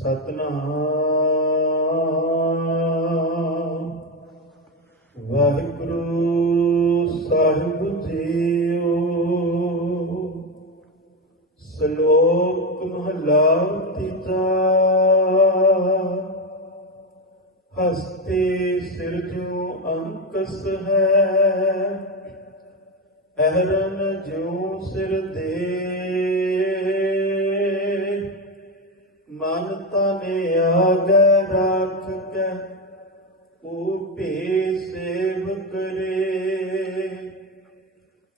ਸਤਨਾਮ। ਵਾਹਿਗੁਰੂ ਸਾਹਿਬ JIO. ਸ਼ਲੋਕ ਮਹਲਾ ਤੀਜਾ। ਹਸਤੇ ਸਿਰਜੂ ਅੰਕਸ ਹੈ। ਅਹਰਨ ਜਿਉ ਸਿਰ ਦੇ। ਆਗੈ ਰੱਖ ਕੇ ਸੇਵ ਕਰੇ।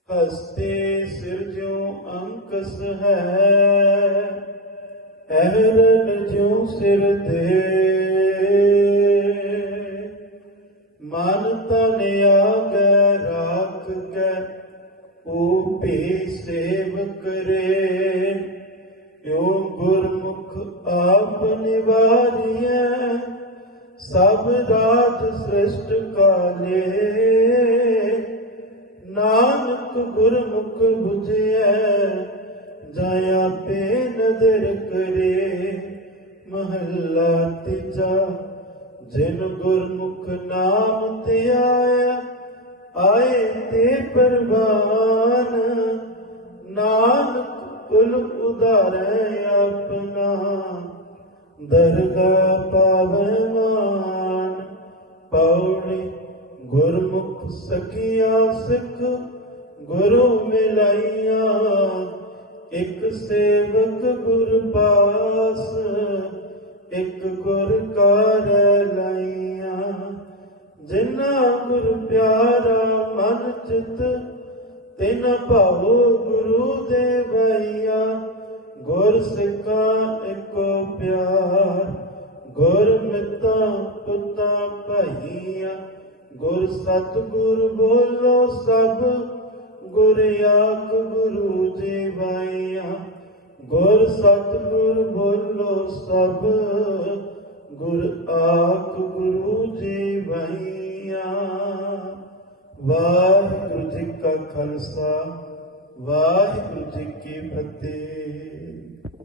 ਹਸਤੇ ਸਿਰਜੋ ਅੰਕਸ ਹੈ ਅਹਰਨ ਜਿਉ ਸਿਰ ਦੇ। ਮਨ ਤਨ ਆਗੈ, ਰਾਖ ਕੇ ਊਪੇ ਸੇਵ ਕਰੇ। ਯੋ ਆਪ ਨਿਵਾਰੀਐ, ਸਭ ਰਾਜ ਸ੍ਰਿਸ਼ਟ ਕਾਲੇ। ਨਾਨਕ ਗੁਰਮੁਖ 부ਝਿਐ ਜਾਇਆ ਪੇ ਨਦਰ ਕਰੇ। ਮਹੱਲਾ ਤੀਜਾ, ਜਿਨ ਗੁਰਮੁਖ ਨਾਮ ਤੇ ਆਇਆ, ਆਏ ਤੇ ਪਰਵਾਨ। ਨਾਨਕ ਕੁਲ ਉਦਾਰੈ ਦਰਗਾ ਪਾਵਮਾਨ ਪੌੜੀ ਗੁਰਮੁਖ ਸਖੀਆ ਸਿੱਖ ਗੁਰੂ ਮਿਲਾਈਆਂ। ਇੱਕ ਸੇਵਕ ਗੁਰ ਪਾਸ, ਇੱਕ ਗੁਰ ਕਰ ਲਾਈਆਂ। ਜਿਨਾ ਗੁਰ ਪਿਆਰਾ ਮਨ ਚਿਤ, ਤਿਨ ਭਾਉ ਗੁਰੂ ਦੇ ਭਈਆ ਗੁਰ ਸਿੱਖਾ ਮਿੱਤਾ ਪੁੱਤਾ ਭਾਈਆ। ਗੁਰ ਸਤਿਗੁਰ ਬੋਲੋ ਸਭ, ਗੁਰ ਆਖ ਗੁਰੂ ਜੀ ਭਾਈਆ ਗੁਰ ਸਤਿਗੁਰ ਬੋਲੋ ਸਭ, ਗੁਰ ਆਖ ਗੁਰੂ ਜੀ ਭਾਈਆ ਵਾਹਿਗੁਰੂ ਜੀ ਕਾ ਖਾਲਸਾ, ਵਾਹਿਗੁਰੂ ਜੀ ਕੀ ਫਤਿਹ।